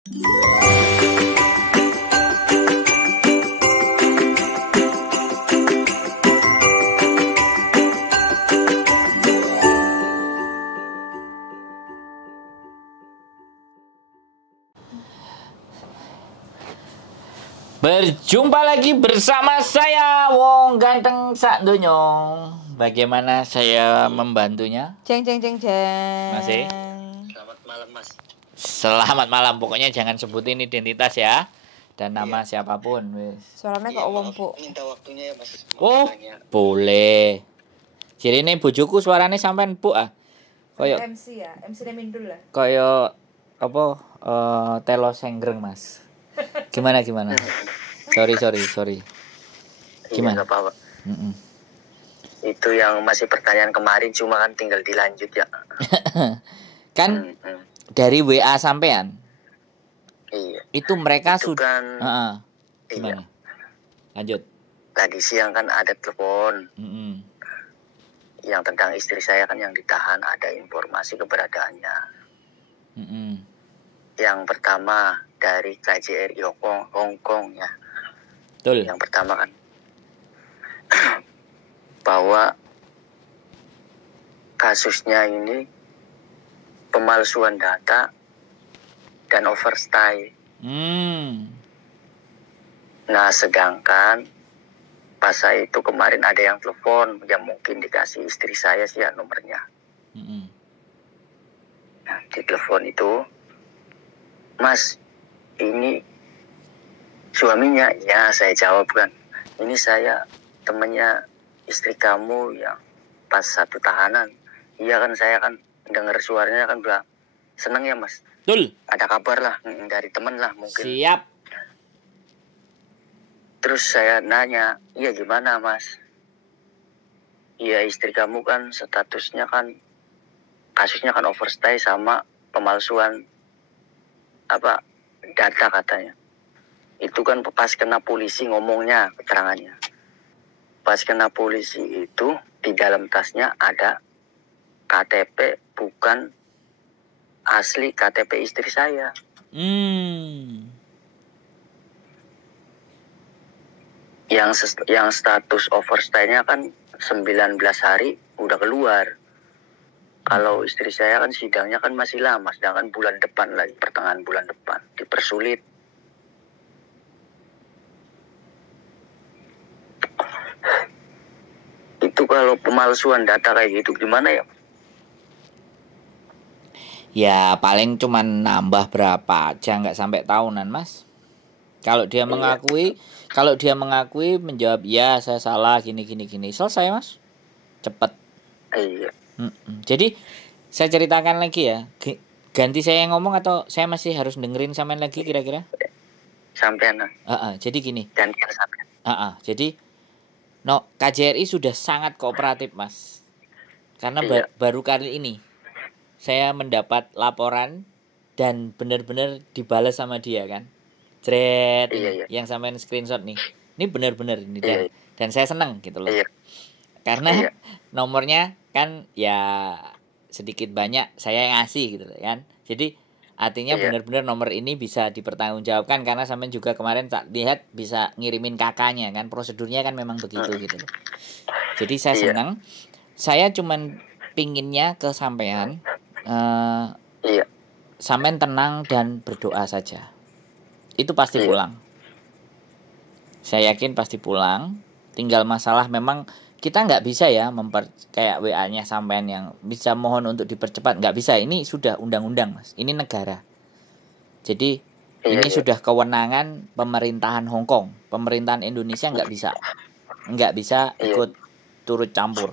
Berjumpa lagi bersama saya Wong Ganteng Sak Donya. Bagaimana saya membantunya? Jeng. Masih? Selamat malam, Mas. Selamat malam. Pokoknya jangan sebutin identitas ya. Dan nama siapapun. Suaranya kok wong, Bu. Minta waktunya ya, Mas. Oh, boleh. Jadi ini bojoku suaranya sampean Bu ah. Koyo MC ya, MC Mindul lah. Koyo apa telo senggreng, Mas. Gimana? Sorry. Gimana? Iya, apa-apa. Itu yang masih pertanyaan kemarin, cuma kan tinggal dilanjut ya. Kan dari WA sampean. Iya. Itu mereka Itu sudah kan, gimana? Iya. Lanjut. Tadi siang kan ada telepon yang tentang istri saya kan yang ditahan, ada informasi keberadaannya. Yang pertama dari KJRI Hong Kong ya. Betul. Yang pertama kan bahwa kasusnya ini pemalsuan data dan overstay. Nah, sedangkan pas saya itu kemarin ada yang telepon, yang mungkin dikasih istri saya sih ya nomornya. Nah, di telepon itu, Mas, ini suaminya? Ya, saya jawab kan. Ini saya temannya istri kamu yang pas satu tahanan. Iya kan, saya kan dengar suaranya kan bilang, seneng ya Mas. Betul. Ada kabar lah dari teman lah mungkin. Siap. Terus saya nanya, iya gimana Mas? Iya, istri kamu kan statusnya kan, kasusnya kan overstay sama pemalsuan data katanya. Itu kan pas kena polisi ngomongnya, keterangannya. Pas kena polisi itu di dalam tasnya ada KTP bukan asli KTP istri saya. Yang status overstay-nya kan 19 hari udah keluar. Kalau istri saya kan sidangnya kan masih lama, sedangkan bulan depan lagi, pertengahan bulan depan, dipersulit. Itu kalau pemalsuan data kayak gitu gimana ya? Ya paling cuman nambah berapa aja, nggak sampai tahunan Mas. Kalau dia mengakui menjawab ya saya salah gini selesai Mas, cepet. Iya. Jadi saya ceritakan lagi ya. Ganti saya yang ngomong atau saya masih harus dengerin sampean lagi kira-kira? Sampean. Jadi gini. Gantian sampean. Jadi KJRI sudah sangat kooperatif Mas. Karena baru kali ini saya mendapat laporan dan benar-benar dibalas sama dia kan. Jret yang sampean screenshot nih. Ini benar-benar ini dan saya senang gitu loh. Karena nomornya kan ya sedikit banyak saya yang ngasih gitu kan. Jadi artinya benar-benar nomor ini bisa dipertanggungjawabkan karena sampean juga kemarin tak lihat bisa ngirimin kakaknya kan, prosedurnya kan memang begitu gitu loh. Jadi saya senang. Saya cuman pinginnya ke sampean sampean tenang dan berdoa saja. Itu pasti pulang. Saya yakin pasti pulang. Tinggal masalah memang kita nggak bisa ya kayak WA-nya sampean yang bisa mohon untuk dipercepat, nggak bisa. Ini sudah undang-undang Mas, ini negara. Jadi ini sudah kewenangan pemerintahan Hong Kong. Pemerintahan Indonesia nggak bisa ikut turut campur.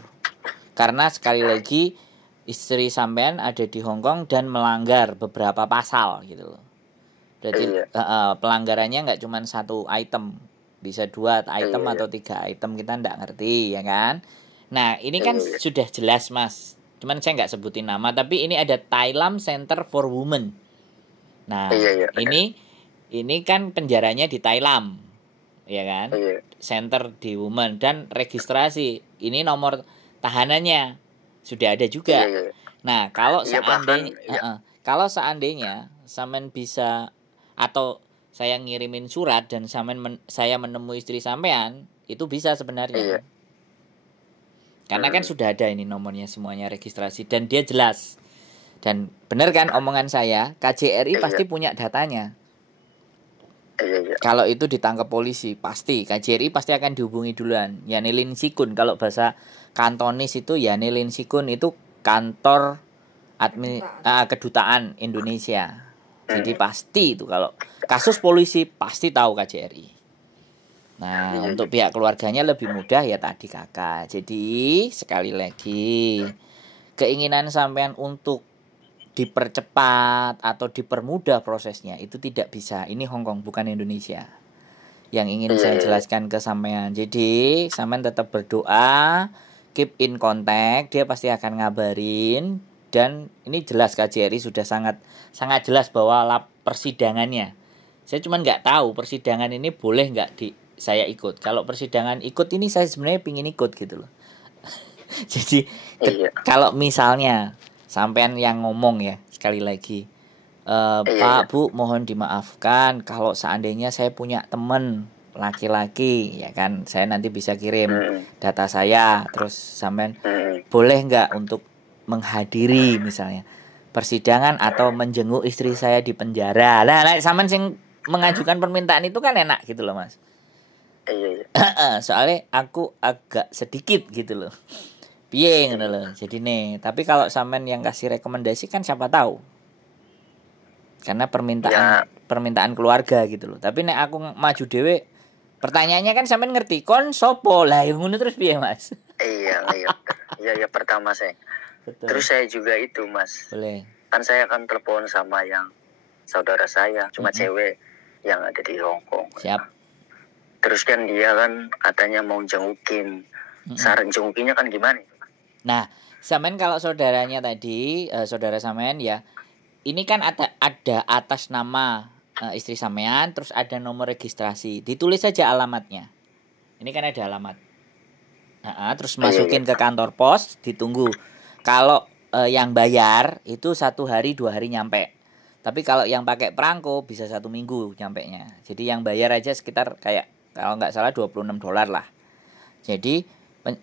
Karena sekali lagi istri sampean ada di Hong Kong dan melanggar beberapa pasal gitu loh. Berarti pelanggarannya nggak cuma satu item, bisa 2 item atau 3 item, kita nggak ngerti ya kan. Nah ini kan sudah jelas Mas, cuman saya nggak sebutin nama, tapi ini ada Thailand Center for Women. Nah ini kan penjaranya di Thailand ya kan, center di Women dan registrasi ini nomor tahanannya sudah ada juga. Nah kalau seandainya sampean bisa atau saya ngirimin surat dan saya menemui istri sampean, itu bisa sebenarnya. Iya. Karena kan sudah ada ini nomornya semuanya registrasi dan dia jelas. Dan benar kan omongan saya, KJRI pasti punya datanya. Iya. Kalau itu ditangkap polisi, pasti KJRI pasti akan dihubungi duluan. Ya nilin sikun, kalau bahasa Kantonis itu ya nilin sikun itu kantor kedutaan Indonesia. Jadi pasti itu kalau kasus polisi pasti tahu KJRI. Nah, untuk pihak keluarganya lebih mudah ya tadi kakak. Jadi sekali lagi keinginan sampean untuk dipercepat atau dipermudah prosesnya itu tidak bisa. Ini Hong Kong bukan Indonesia. Yang ingin saya jelaskan ke sampean. Jadi sampean tetap berdoa, keep in contact, dia pasti akan ngabarin. Dan ini jelas KJRI sudah sangat jelas bahwa persidangannya. Saya cuma nggak tahu persidangan ini boleh nggak saya ikut. Kalau persidangan ikut ini saya sebenarnya pingin ikut gitu loh. Jadi kalau misalnya sampean yang ngomong ya sekali lagi, Pak Bu mohon dimaafkan kalau seandainya saya punya teman laki-laki ya kan, saya nanti bisa kirim data saya, terus sampean boleh nggak untuk menghadiri misalnya persidangan atau menjenguk istri saya di penjara. Nah sampean sing mengajukan permintaan itu kan enak gitu loh Mas. Soalnya aku agak sedikit gitu loh. Piye ngono lho. Jadi nih, tapi kalau sampean yang kasih rekomendasi kan siapa tahu. Karena permintaan keluarga gitu loh. Tapi nek aku maju dhewe, pertanyaannya kan sampean ngerti kon sopo lah yang ngono terus piye Mas? Iya pertama saya. Betul. Terus saya juga itu Mas. Boleh. Kan saya kan telepon sama yang saudara saya, cuma cewek yang ada di Hong Kong. Siap. Terus kan dia kan katanya mau jengukin. Saran jengukinnya kan gimana? Nah, sampean kalau saudaranya tadi, saudara sampean ya, ini kan ada atas nama istri sampean, terus ada nomor registrasi. Ditulis saja alamatnya. Ini kan ada alamat. Terus masukin ke kantor pos, ditunggu. Kalau yang bayar itu 1 hari 2 hari nyampe. Tapi kalau yang pakai perangko bisa 1 minggu nyampenya. Jadi yang bayar aja sekitar kayak kalau nggak salah $26 lah. Jadi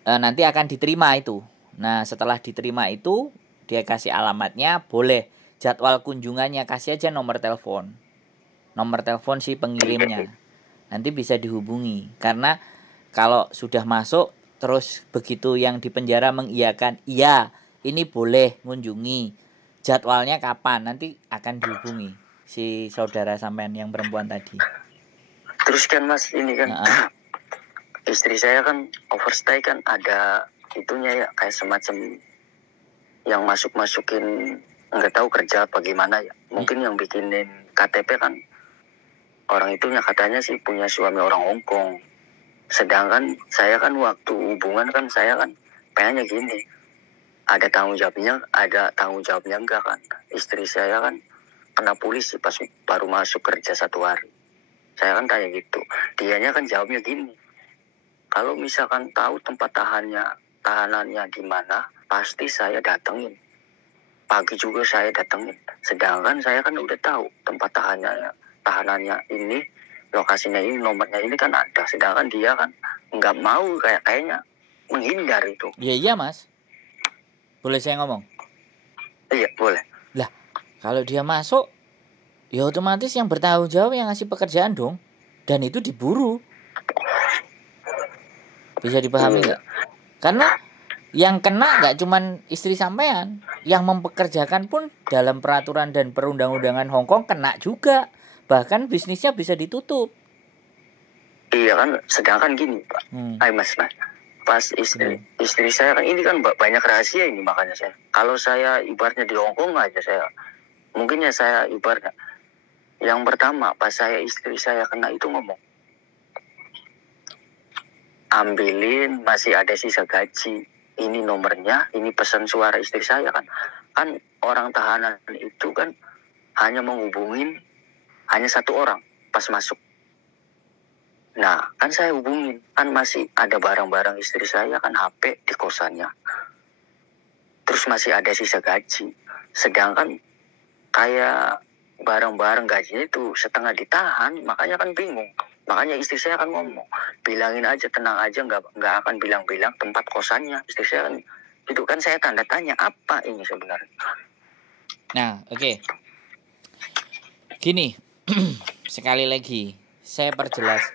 nanti akan diterima itu. Nah setelah diterima itu dia kasih alamatnya, boleh jadwal kunjungannya, kasih aja nomor telepon si pengirimnya, nanti bisa dihubungi. Karena kalau sudah masuk terus begitu yang di penjara mengiyakan iya ini boleh mengunjungi, jadwalnya kapan, nanti akan dihubungi si saudara sampean yang perempuan tadi. Terus kan Mas ini kan istri saya kan overstay kan ada itunya ya, kayak semacam yang masukin nggak tahu kerja apa gimana ya. Mungkin yang bikinin KTP kan orang itunya katanya sih punya suami orang Hong Kong. Sedangkan saya kan waktu hubungan kan saya kan pengennya gini, ada tanggung jawabnya enggak kan. Istri saya kan kena polisi pas baru masuk kerja 1 hari. Saya kan tanya gitu, dianya kan jawabnya gini, kalau misalkan tahu tempat tahanannya di mana, pasti saya datengin. Pagi juga saya datengin. Sedangkan saya kan udah tahu tempat tahanannya ini, lokasinya ini, nomornya ini kan ada. Sedangkan dia kan nggak mau, kayaknya menghindar itu. Iya Mas. Boleh saya ngomong? Iya boleh. Lah kalau dia masuk, ya otomatis yang bertanggung jawab yang ngasih pekerjaan dong. Dan itu diburu. Bisa dipahami nggak? Karena yang kena nggak cuman istri sampean, yang mempekerjakan pun dalam peraturan dan perundang-undangan Hong Kong kena juga. Bahkan bisnisnya bisa ditutup. Iya kan, sedangkan gini Pak. Mas. Pas istri saya kan ini kan banyak rahasia ini, makanya saya. Kalau saya ibaratnya di Hong Kong aja saya ibaratnya. Yang pertama pas istri saya kena itu ngomong, ambilin masih ada sisa gaji. Ini nomornya, ini pesan suara istri saya kan. Kan orang tahanan itu kan hanya menghubungin hanya 1 orang pas masuk. Nah, kan saya hubungin, kan masih ada barang-barang istri saya kan, HP di kosannya. Terus masih ada sisa gaji. Sedangkan kayak barang-barang gajinya itu setengah ditahan, makanya kan bingung. Makanya istri saya kan ngomong, bilangin aja, tenang aja, nggak akan bilang-bilang tempat kosannya. Istri saya kan itu, kan saya tanda tanya apa ini sebenarnya. Nah, oke. Gini, sekali lagi saya perjelas,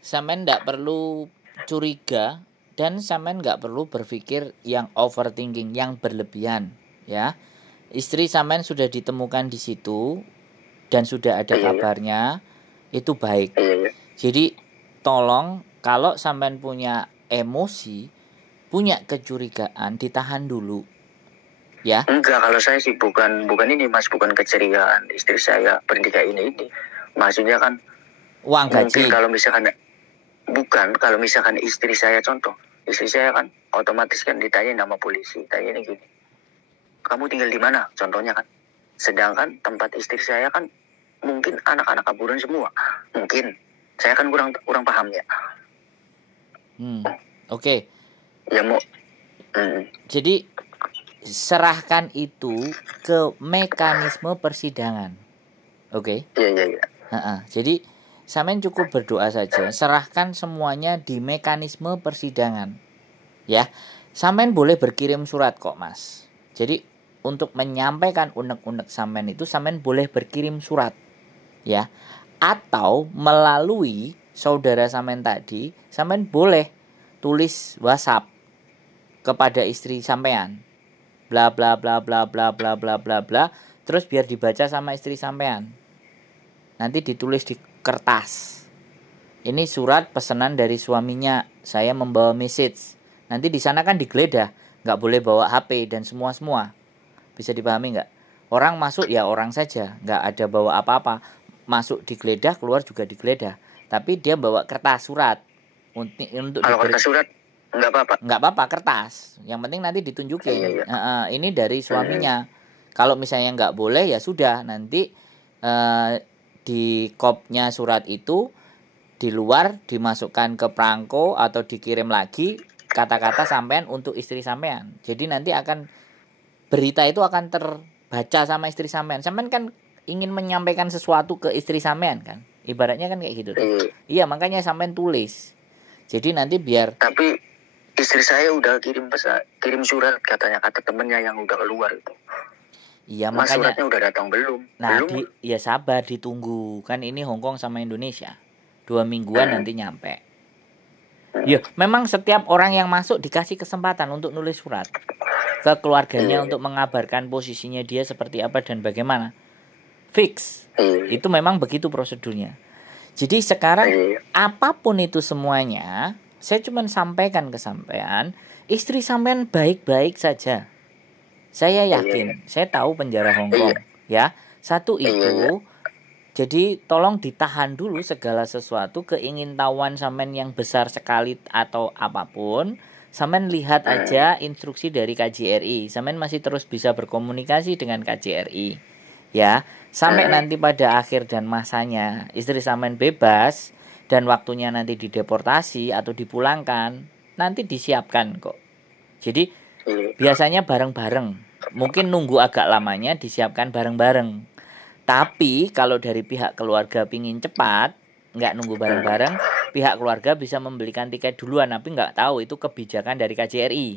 sampean nggak perlu curiga dan sampean nggak perlu berpikir yang overthinking, yang berlebihan, ya. Istri sampean sudah ditemukan di situ dan sudah ada kabarnya, itu baik. Jadi tolong, kalau sampean punya emosi, punya kecurigaan, ditahan dulu, ya. Enggak, kalau saya sih bukan ini Mas, bukan keceriaan istri saya berhenti kayak ini. Maksudnya kan Uang gaji. mungkin kalau misalkan istri saya, contoh, istri saya kan otomatis kan ditanya nama polisi, tanya ini gini, kamu tinggal di mana, contohnya kan. Sedangkan tempat istri saya kan mungkin anak-anak kaburan semua, mungkin saya kan kurang paham ya. Oke. Ya mau. Jadi serahkan itu ke mekanisme persidangan. Oke. Iya. Jadi sampean cukup berdoa saja, serahkan semuanya di mekanisme persidangan. Ya. Sampean boleh berkirim surat kok, Mas. Jadi untuk menyampaikan unek-unek sampean itu, sampean boleh berkirim surat. Ya. Atau melalui saudara sampean tadi, sampean boleh tulis WhatsApp kepada istri sampean. Bla bla bla bla bla bla bla bla bla, terus biar dibaca sama istri sampean. Nanti ditulis di kertas. Ini surat pesanan dari suaminya, saya membawa message. Nanti di sana kan digeledah, nggak boleh bawa HP dan semua. Bisa dipahami nggak? Orang masuk ya orang saja, nggak ada bawa apa-apa. Masuk digeledah, keluar juga digeledah. Tapi dia bawa kertas surat untuk kalau kertas surat nggak apa-apa. Nggak apa-apa, kertas. Yang penting nanti ditunjukin. Ini dari suaminya. Kalau misalnya nggak boleh ya sudah, nanti di kopnya surat itu di luar dimasukkan ke perangko atau dikirim lagi kata-kata sampean untuk istri sampean. Jadi nanti akan berita itu akan terbaca sama istri sampean. Sampean kan ingin menyampaikan sesuatu ke istri sampean kan? Ibaratnya kan kayak gitu. Iya, makanya sampean tulis. Jadi nanti biar. Tapi istri saya udah kirim surat, katanya kata temennya yang udah keluar itu. Iya, Mas, makanya suratnya udah datang belum? Nah, belum. ya sabar, ditunggu. Kan ini Hong Kong sama Indonesia. 2 mingguan nanti nyampe. Ya, memang setiap orang yang masuk dikasih kesempatan untuk nulis surat ke keluarganya untuk mengabarkan posisinya dia seperti apa dan bagaimana. Fix. Itu memang begitu prosedurnya. Jadi sekarang apapun itu semuanya, saya cuma sampaikan ke sampean, istri sampean baik-baik saja. Saya yakin, saya tahu penjara Hong Kong, ya. Satu itu, jadi tolong ditahan dulu segala sesuatu, keingintahuan sampean yang besar sekali atau apapun. Sampean lihat aja instruksi dari KJRI. Sampean masih terus bisa berkomunikasi dengan KJRI, ya. Sampai nanti pada akhir dan masanya istri sampean bebas dan waktunya nanti dideportasi atau dipulangkan, nanti disiapkan kok. Jadi biasanya bareng-bareng. Mungkin nunggu agak lamanya disiapkan bareng-bareng. Tapi kalau dari pihak keluarga pingin cepat, nggak nunggu bareng-bareng, pihak keluarga bisa membelikan tiket duluan, tapi nggak tahu itu kebijakan dari KJRI,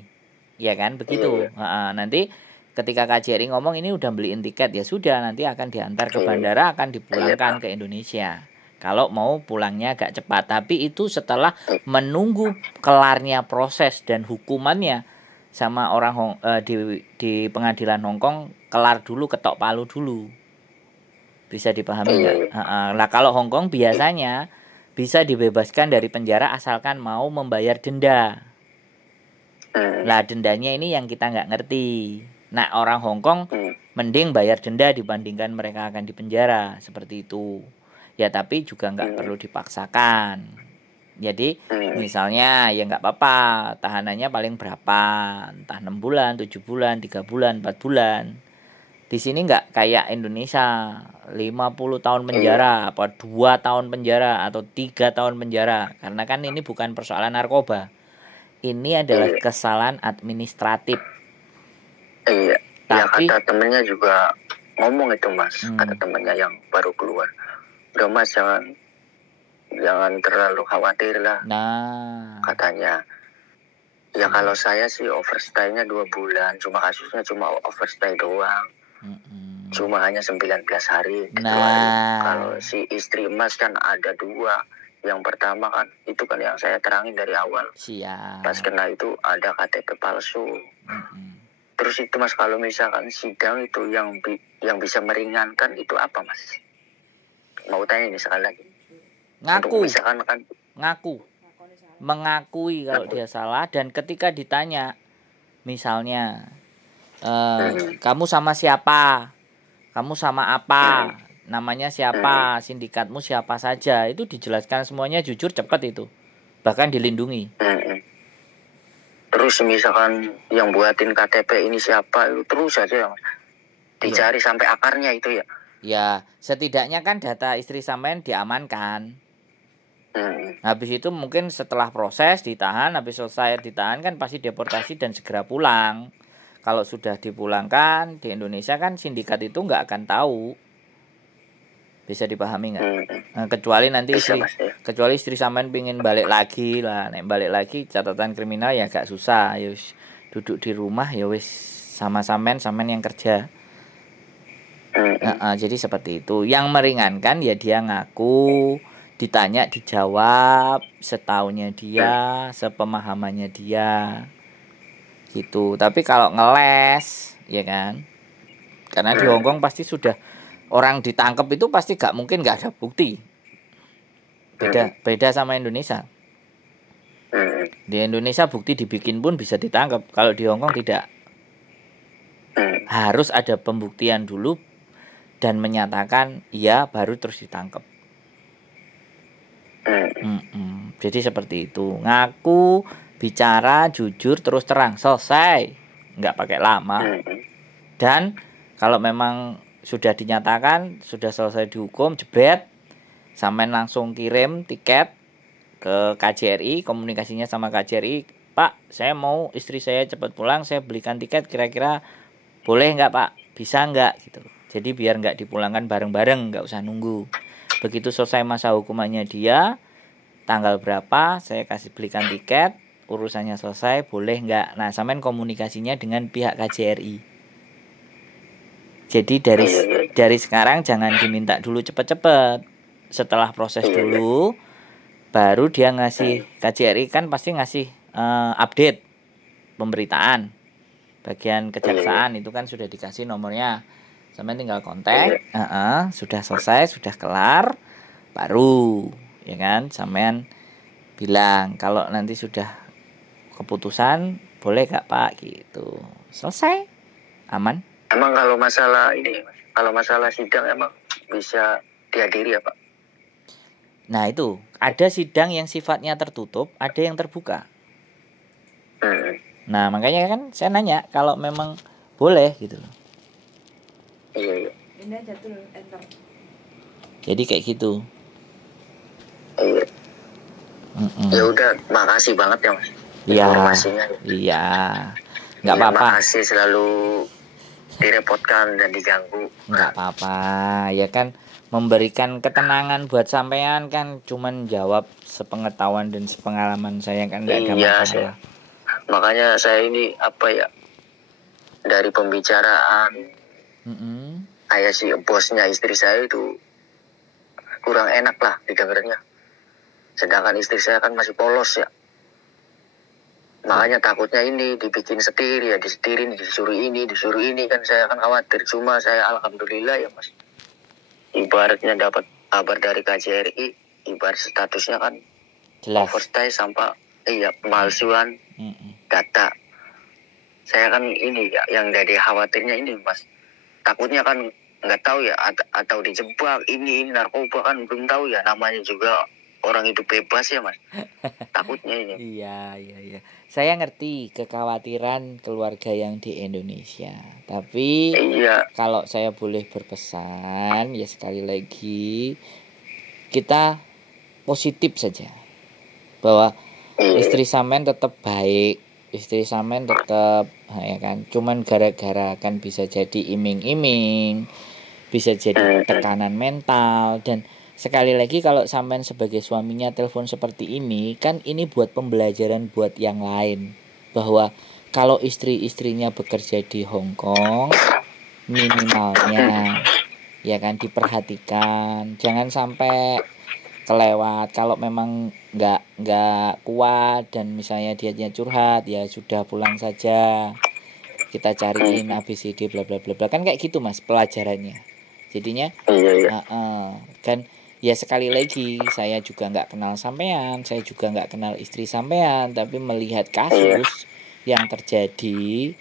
ya kan begitu. Nanti ketika KJRI ngomong ini udah beliin tiket, ya sudah, nanti akan diantar ke bandara, akan dipulangkan ke Indonesia. Kalau mau pulangnya agak cepat, tapi itu setelah menunggu kelarnya proses dan hukumannya sama orang di pengadilan Hong Kong kelar dulu, ketok palu dulu. Bisa dipahami nggak? Nah, kalau Hong Kong biasanya bisa dibebaskan dari penjara asalkan mau membayar denda. Lah dendanya ini yang kita nggak ngerti. Nah, orang Hong Kong mending bayar denda dibandingkan mereka akan dipenjara, seperti itu. Ya tapi juga nggak perlu dipaksakan. Jadi misalnya ya nggak apa-apa, tahanannya paling berapa, entah 6 bulan, 7 bulan, 3 bulan, 4 bulan. Di sini nggak kayak Indonesia 50 tahun penjara, apa 2 tahun penjara atau 3 tahun penjara. Karena kan ini bukan persoalan narkoba. Ini adalah kesalahan administratif. Tapi ya kata temennya juga ngomong itu mas, kata temannya yang baru keluar, udah mas jangan terlalu khawatir lah, Nah, katanya. Ya kalau saya sih overstay-nya 2 bulan, cuma kasusnya cuma overstay doang. Cuma hanya 19 hari dikeluarin. Nah. Kalau si istri mas kan ada 2. Yang pertama kan itu kan yang saya terangin dari awal. Siap. Pas kena itu ada KTP palsu. Terus itu mas, kalau misalkan sidang itu yang bisa meringankan itu apa mas? Mau tanya ini sekali lagi. Ngaku. Untuk misalkan kan Ngaku. Mengakui kalau dia salah, dan ketika ditanya misalnya kamu sama siapa, kamu sama apa, namanya siapa, sindikatmu siapa saja, itu dijelaskan semuanya jujur, cepat itu, bahkan dilindungi. Terus misalkan yang buatin KTP ini siapa, itu terus aja ya, dicari sampai akarnya itu ya. Ya setidaknya kan data istri sampean diamankan. Habis itu mungkin setelah proses ditahan, habis selesai ditahan kan pasti deportasi dan segera pulang. Kalau sudah dipulangkan di Indonesia kan sindikat itu nggak akan tahu. Bisa dipahami nggak? Nah, kecuali nanti kecuali istri sampean pingin balik lagi lah, nek balik lagi catatan kriminal ya agak susah. Yus duduk di rumah ya wis sama sampean yang kerja. Jadi seperti itu. Yang meringankan ya dia ngaku, ditanya dijawab, setaunya dia, sepemahamannya dia, gitu. Tapi kalau ngeles, ya kan? Karena di Hongkong pasti sudah orang ditangkap itu pasti gak mungkin gak ada bukti. Beda sama Indonesia. Di Indonesia bukti dibikin pun bisa ditangkap. Kalau di Hongkong tidak. Harus ada pembuktian dulu dan menyatakan iya baru terus ditangkap. Jadi seperti itu, ngaku, bicara, jujur, terus terang, selesai, nggak pakai lama. Dan kalau memang sudah dinyatakan sudah selesai dihukum, jebret, sampean langsung kirim tiket ke KJRI, komunikasinya sama KJRI, Pak, saya mau istri saya cepat pulang, saya belikan tiket, kira-kira boleh nggak Pak, bisa nggak gitu. Jadi biar nggak dipulangkan bareng-bareng, nggak usah nunggu. Begitu selesai masa hukumannya dia, tanggal berapa saya kasih belikan tiket, urusannya selesai, boleh nggak? Nah, sampean komunikasinya dengan pihak KJRI. Jadi dari sekarang jangan diminta dulu cepet-cepet. Setelah proses dulu, baru dia ngasih, KJRI kan pasti ngasih update pemberitaan. Bagian kejaksaan itu kan sudah dikasih nomornya. Sampean tinggal kontak, sudah selesai, sudah kelar, baru ya kan sampean bilang kalau nanti sudah keputusan boleh gak Pak gitu, selesai, aman. Emang kalau masalah sidang emang bisa dihadiri ya Pak? Nah itu ada sidang yang sifatnya tertutup, ada yang terbuka. Nah makanya kan saya nanya kalau memang boleh gitu loh. Iya. Ini aja tuh enter. Jadi kayak gitu. Iya. Ya udah, makasih banget ya Mas. Informasinya. Iya. Nggak apa-apa. Makasih, selalu direpotkan dan diganggu. Nggak apa-apa, ya kan memberikan ketenangan buat sampean kan, cuman jawab sepengetahuan dan sepengalaman saya kan nggak ada masalah. Makanya saya ini dari pembicaraan kayak si bosnya istri saya itu kurang enak lah didengarnya. Sedangkan istri saya kan masih polos ya. Makanya takutnya ini dibikin setir ya, disetirin, disuruh ini kan saya kan khawatir. Cuma saya alhamdulillah ya Mas, ibaratnya dapat kabar dari KJRI, ibarat statusnya kan jelas overstay sampai pemalsuan data. Saya kan ini ya yang jadi khawatirnya ini Mas, takutnya kan nggak tahu ya atau dijebak ini narkoba, kan belum tahu ya, namanya juga orang itu bebas ya Mas. Takutnya ini. Iya. Saya ngerti kekhawatiran keluarga yang di Indonesia. Tapi kalau saya boleh berpesan ya sekali lagi, kita positif saja. Bahwa istri sampean tetap baik, istri sampean tetap ya kan, cuman gara-gara kan bisa jadi iming-iming, bisa jadi tekanan mental. Dan sekali lagi kalau sampean sebagai suaminya telepon seperti ini, kan ini buat pembelajaran buat yang lain, bahwa kalau istri-istrinya bekerja di Hong Kong, minimalnya ya kan diperhatikan, jangan sampai kelewat. Kalau memang nggak kuat dan misalnya dianya curhat, ya sudah pulang saja, kita cariin ABCD bla bla bla bla, kan kayak gitu mas pelajarannya. Jadinya kan ya sekali lagi, saya juga nggak kenal sampean, saya juga nggak kenal istri sampean, tapi melihat kasus yang terjadi,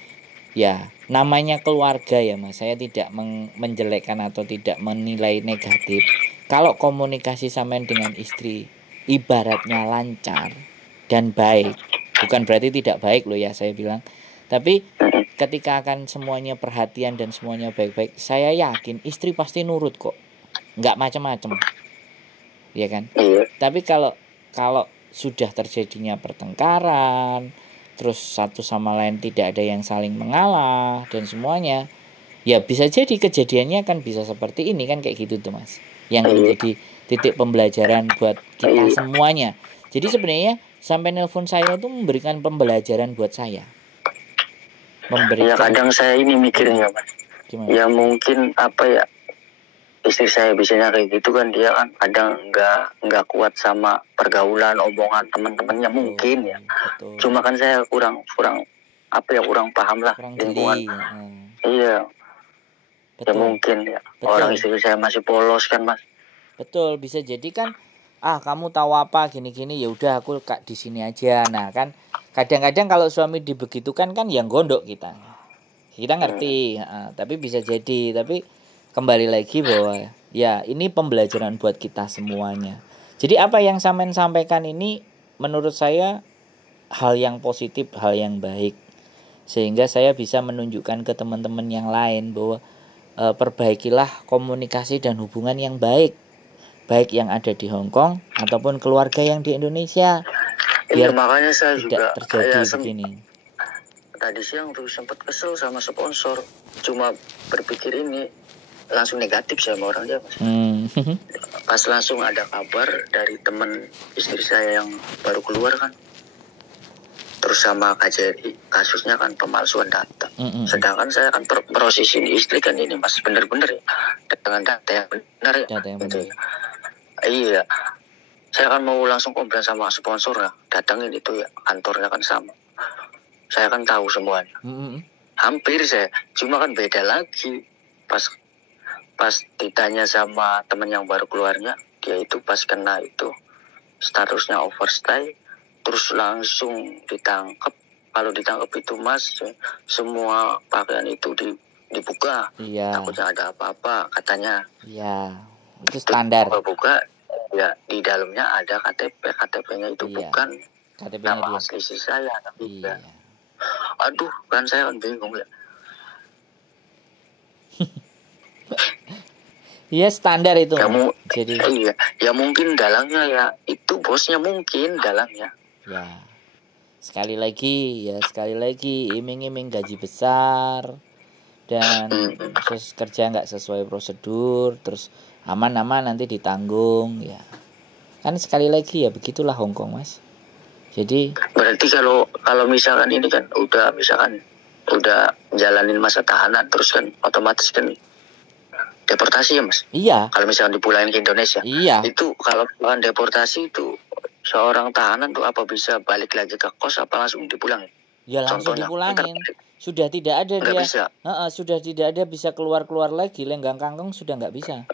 ya namanya keluarga ya mas, saya tidak menjelekkan atau tidak menilai negatif. Kalau komunikasi sampean dengan istri ibaratnya lancar dan baik, bukan berarti tidak baik loh ya saya bilang, tapi ketika akan semuanya perhatian dan semuanya baik-baik, saya yakin istri pasti nurut kok, nggak macam-macam, ya kan. Tapi kalau sudah terjadinya pertengkaran, terus satu sama lain tidak ada yang saling mengalah dan semuanya, ya bisa jadi kejadiannya kan bisa seperti ini kan, kayak gitu tuh mas, yang menjadi titik pembelajaran buat kita semuanya. Jadi sebenarnya sampai nelpon saya itu memberikan pembelajaran buat saya. Ya kadang saya ini mikirnya mas, ya mungkin apa ya, istri saya biasanya kayak gitu kan, dia kan kadang nggak kuat sama pergaulan omongan teman-temannya mungkin ya. Cuma kan saya kurang apa ya, kurang paham lah lingkungan. Iya. Ya mungkin ya. Orang istri saya masih polos kan mas. Betul, bisa jadi kan, kamu tahu apa gini-gini, ya udah aku di sini aja. Nah kan kadang-kadang kalau suami dibegitukan kan yang gondok kita ngerti, tapi bisa jadi, tapi kembali lagi bahwa ya ini pembelajaran buat kita semuanya. Jadi apa yang sampean sampaikan ini menurut saya hal yang positif, hal yang baik, sehingga saya bisa menunjukkan ke teman-teman yang lain bahwa perbaikilah komunikasi dan hubungan yang baik yang ada di Hong Kong ataupun keluarga yang di Indonesia, biar makanya saya tidak juga terjadi begini. Tadi siang tuh sempat kesel sama sponsor, cuma berpikir ini langsung negatif sama orang dia mas. Pas langsung ada kabar dari teman istri saya yang baru keluar kan, terus sama KJRI kasusnya kan pemalsuan data. Sedangkan saya kan proses ini istri kan ini mas, bener-bener ya, dengan data yang benar ya. Data yang benar. Iya, saya kan mau langsung komplain sama sponsor ya, datangin itu ya, kantornya kan sama. Saya kan tahu semuanya. Hampir saya, cuma kan beda lagi. Pas ditanya sama teman yang baru keluarnya, dia itu pas kena itu statusnya overstay, terus langsung ditangkap. Kalau ditangkap itu mas, semua pakaian itu dibuka. Takutnya ada apa-apa katanya. Iya, itu standar. Buka, ya di dalamnya ada KTP-nya itu bukan nama asli saya, tapi aduh kan saya kan bingung ya. Iya standar itu. Jadi ya mungkin dalangnya ya itu bosnya mungkin dalangnya. Ya sekali lagi iming-iming gaji besar dan kerja nggak sesuai prosedur, terus aman-aman nanti ditanggung ya. Kan sekali lagi ya begitulah Hong Kong mas. Jadi berarti kalau misalkan ini kan udah jalanin masa tahanan, terus kan otomatis kan deportasi ya mas. Iya. Kalau misalkan dipulangin ke Indonesia. Iya. Itu kalau deportasi itu seorang tahanan tuh apa bisa balik lagi ke kos, apa langsung dipulangin? Ya langsung dipulangin. Sudah tidak ada dia. Bisa. Sudah tidak ada bisa keluar lagi, lenggang kangkung sudah nggak bisa.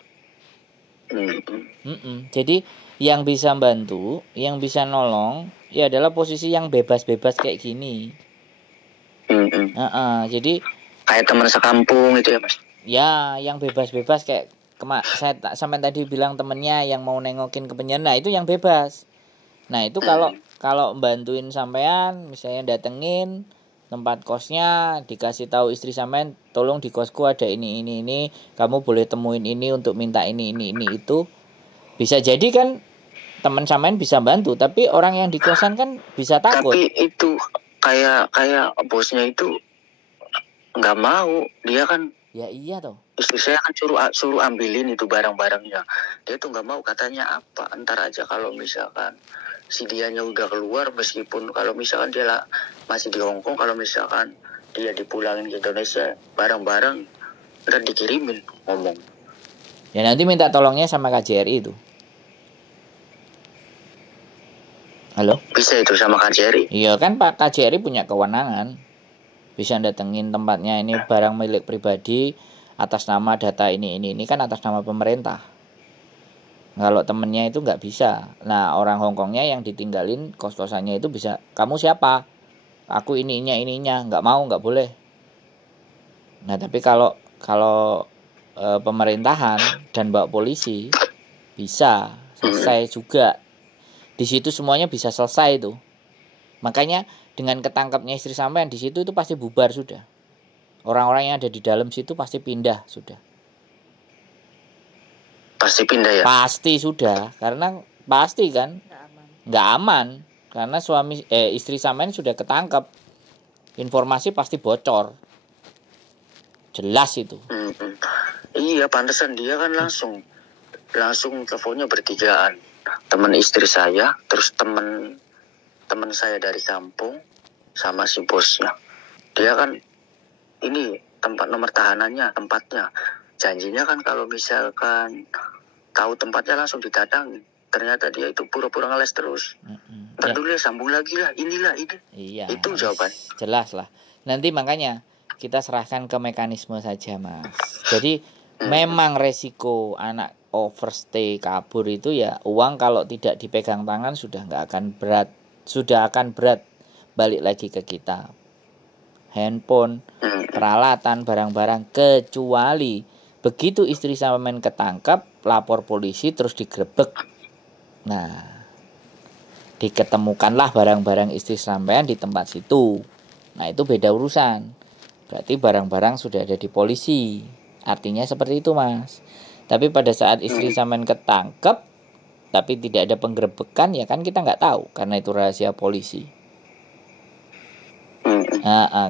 Jadi yang bisa bantu, yang bisa nolong, ya adalah posisi yang bebas-bebas kayak gini. Jadi kayak teman sekampung itu ya mas. Ya, yang bebas-bebas kayak saya sampai tadi bilang temennya yang mau nengokin ke penjara, itu yang bebas. Nah itu kalau bantuin sampean, misalnya datengin tempat kosnya, dikasih tahu istri sampean, tolong di kosku ada ini, kamu boleh temuin ini untuk minta ini itu, bisa jadi kan teman sampean bisa bantu, tapi orang yang di kosan kan bisa takut. Tapi itu kayak bosnya itu nggak mau, dia kan. Ya iya toh. istri saya kan suruh ambilin itu barang-barangnya. Dia tuh nggak mau, katanya apa, entar aja kalau misalkan si dianya udah keluar, meskipun kalau misalkan dia masih di Hong Kong, kalau misalkan dia dipulangin ke Indonesia, barang-barang ntar dikirimin, ngomong. Ya nanti minta tolongnya sama KJRI itu. Halo? Bisa itu sama KJRI? Iya kan Pak, KJRI punya kewenangan. Bisa datengin tempatnya, ini barang milik pribadi atas nama data ini kan atas nama pemerintah. Kalau temennya itu nggak bisa. Nah orang Hongkongnya yang ditinggalin kos-kosannya itu bisa, kamu siapa? Aku ininya, nggak mau, nggak boleh. Nah tapi kalau pemerintahan dan bawa polisi bisa selesai juga. Di situ semuanya bisa selesai itu. Makanya dengan ketangkapnya istri sampean di situ itu pasti bubar sudah. Orang-orang yang ada di dalam situ pasti pindah sudah. Pasti pindah ya? Pasti sudah, karena pasti kan nggak aman karena istri sampean sudah ketangkap. Informasi pasti bocor. Jelas itu. Iya, pantesan dia kan langsung teleponnya bertigaan. Teman istri saya, terus teman saya dari kampung, sama si bosnya. Dia kan ini tempat nomor tahanannya, tempatnya. Janjinya kan kalau misalkan tahu tempatnya langsung didatangi. Ternyata dia itu pura-pura ngeles terus. Ntar dulu ya, sambung lagi lah, inilah ini. Iya. Itu jawaban. Jelas lah. Nanti makanya kita serahkan ke mekanisme saja, Mas. Jadi memang resiko anak overstay kabur itu ya, uang kalau tidak dipegang tangan sudah akan berat balik lagi ke kita. Handphone, peralatan, barang-barang, kecuali begitu istri sampean ketangkap, lapor polisi terus digrebek. Nah, diketemukanlah barang-barang istri sampean di tempat situ. Nah, itu beda urusan. Berarti barang-barang sudah ada di polisi. Artinya seperti itu, Mas. Tapi pada saat istri sampean ketangkep tapi tidak ada penggerebekan, ya kan kita nggak tahu karena itu rahasia polisi.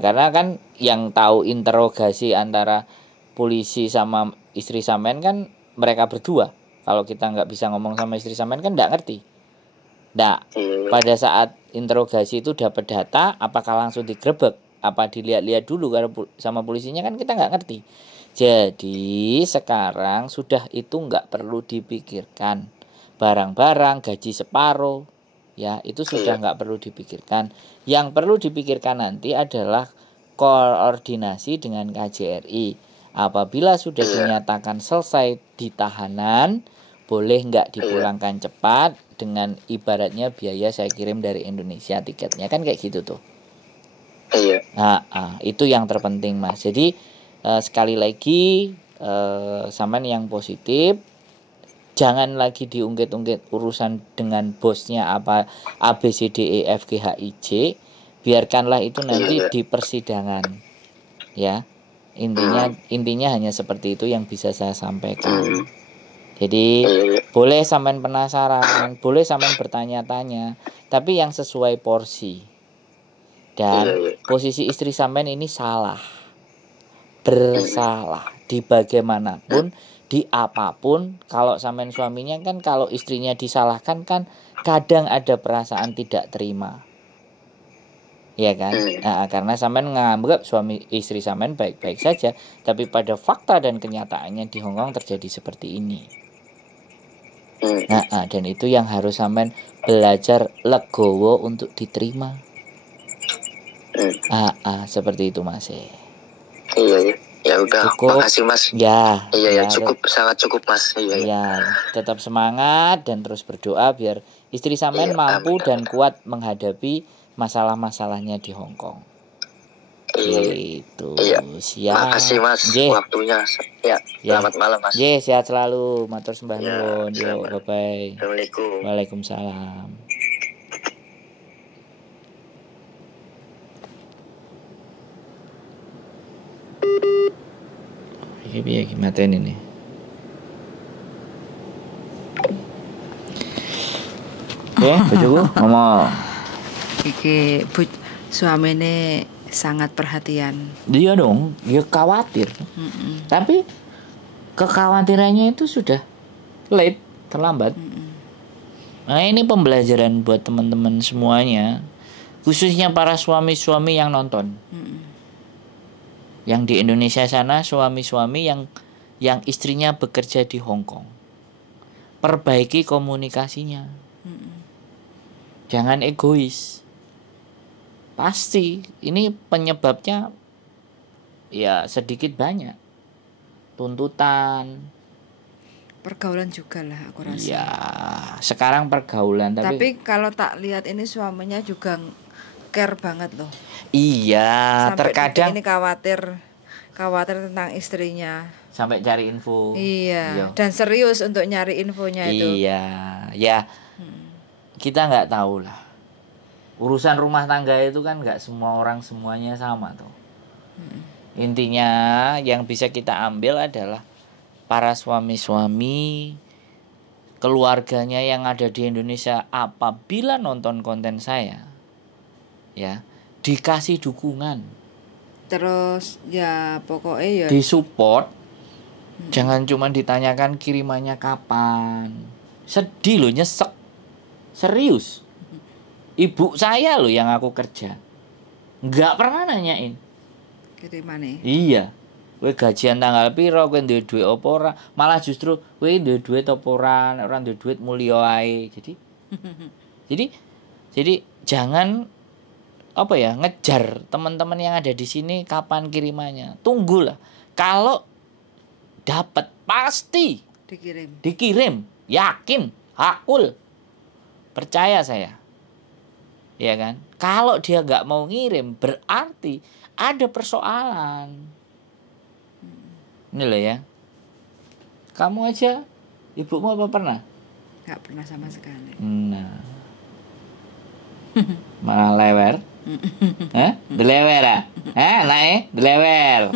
Karena kan yang tahu interogasi antara polisi sama istri sampean kan mereka berdua. Kalau kita nggak bisa ngomong sama istri sampean kan nggak ngerti. Nah, pada saat interogasi itu dapat data, apakah langsung digrebek? Apa dilihat-lihat dulu karena sama polisinya kan kita nggak ngerti. Jadi sekarang sudah itu nggak perlu dipikirkan. Barang-barang, gaji separuh, ya itu sudah nggak perlu dipikirkan. Yang perlu dipikirkan nanti adalah koordinasi dengan KJRI. Apabila sudah dinyatakan selesai di tahanan, boleh nggak dipulangkan cepat dengan ibaratnya biaya saya kirim dari Indonesia tiketnya, kan kayak gitu tuh. Itu yang terpenting, Mas. Jadi sekali lagi sampean yang positif, jangan lagi diungkit-ungkit urusan dengan bosnya apa ABCDEFGHIJ, biarkanlah itu nanti di persidangan. Ya. Intinya hanya seperti itu yang bisa saya sampaikan. Jadi boleh sampean penasaran, boleh sampean bertanya-tanya, tapi yang sesuai porsi. Dan posisi istri sampean ini salah, bersalah di bagaimanapun, di apapun. Kalau sampean suaminya kan, kalau istrinya disalahkan kan kadang ada perasaan tidak terima, ya kan? Karena sampean nganggap suami istri sampean baik-baik saja, tapi pada fakta dan kenyataannya di Hongkong terjadi seperti ini. Dan itu yang harus sampean belajar legowo untuk diterima. Seperti itu, Mas. Iya. Ya udah, cukup. Makasih, Mas. Ya, cukup, sangat cukup, Mas. Iya. Tetap semangat dan terus berdoa biar istri sampean mampu dan kuat menghadapi masalah-masalahnya di Hongkong. Gitu. Siap. Makasih, Mas, waktunya. Selamat malam, Mas. Sehat selalu. Matur sembah nuwun. Bye-bye. Assalamualaikum. Waalaikumsalam. Iki mateni nih. Bojoku ngomong. Iki suamine sangat perhatian. Dia dong, dia khawatir. Tapi kekhawatirannya itu sudah late, terlambat. Nah, ini pembelajaran buat teman-teman semuanya, khususnya para suami-suami yang nonton. Yang di Indonesia sana, suami-suami yang istrinya bekerja di Hong Kong. Perbaiki komunikasinya. Jangan egois. Pasti ini penyebabnya ya sedikit banyak. Tuntutan, Pergaulan juga lah aku rasa. ya sekarang pergaulan, Tapi kalau tak lihat ini suaminya juga care banget loh. iya, Sampai terkadang ini khawatir tentang istrinya. sampai cari info. Iya. Dan serius untuk nyari infonya itu. Iya, ya kita nggak tahu lah. Urusan rumah tangga itu kan nggak semua orang semuanya sama tuh. Intinya yang bisa kita ambil adalah para suami-suami, keluarganya yang ada di Indonesia apabila nonton konten saya, ya dikasih dukungan, Terus ya pokoknya ya disupport. Jangan cuma ditanyakan kirimannya kapan. Sedih loh, nyesek. Serius. Ibu saya loh yang aku kerja, nggak pernah nanyain. kirimane. Iya. Kowe gajian tanggal piro, kowe duwe duit apa ora? Malah justru kowe duwe duit apa ora, nek ora duwe duit mulya ae. Jadi jangan apa ya, ngejar teman-teman yang ada di sini kapan kirimannya. Tunggulah. Kalau dapat pasti dikirim. Yakin, hakul. Percaya saya. Ya kan? Kalau dia nggak mau ngirim berarti ada persoalan. Ini loh ya. Kamu aja, ibumu apa pernah? Nggak pernah sama sekali. Nah. Malah lewer. Hah? Delewer ah? Hah? Nae? Delewer.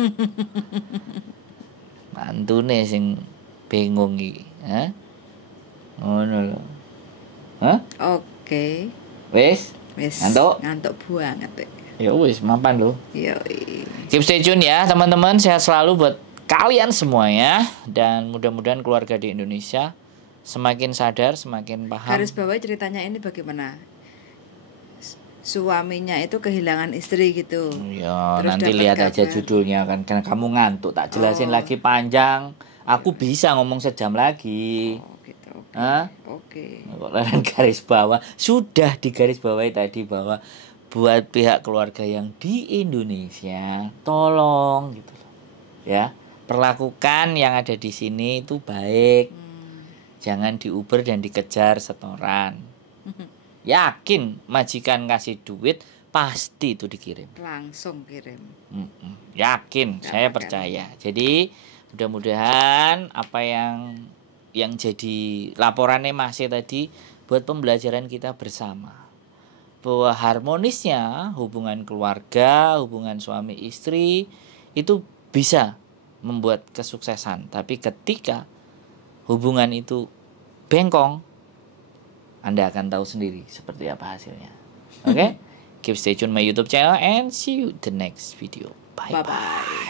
Mantune sing bingung iki. Hah? Ngono lho. Hah? Oke. Wis? Wis. Ngantuk? Ngantuk banget. Ya wis, mapan lho. Yoi. Keep stay tune ya teman-teman. Sehat selalu buat kalian semuanya. Dan mudah-mudahan keluarga di Indonesia semakin sadar, semakin paham. Garis bawah ceritanya ini bagaimana? Suaminya itu kehilangan istri gitu. Ya, Terus nanti dapat lihat aja kabar. judulnya kan. Karena kamu ngantuk, tak jelasin Oh. lagi panjang. Aku bisa ngomong sejam lagi. Oh gitu. Oke. Hah? Oke. Kok leren garis bawah? Sudah di garis bawahi tadi bahwa buat pihak keluarga yang di Indonesia, tolong gitu loh. Ya, perlakukan yang ada di sini itu baik. Jangan diuber dan dikejar setoran. Yakin majikan kasih duit pasti itu dikirim. Langsung kirim. Yakin, saya Dapatkan. percaya. Jadi mudah-mudahan apa yang jadi laporannya masih tadi buat pembelajaran kita bersama, bahwa harmonisnya hubungan keluarga, hubungan suami istri itu bisa membuat kesuksesan. Tapi ketika hubungan itu bengkong, Anda akan tahu sendiri seperti apa hasilnya. Oke? Keep stay tune my YouTube channel and see you the next video. Bye bye. Bye-bye.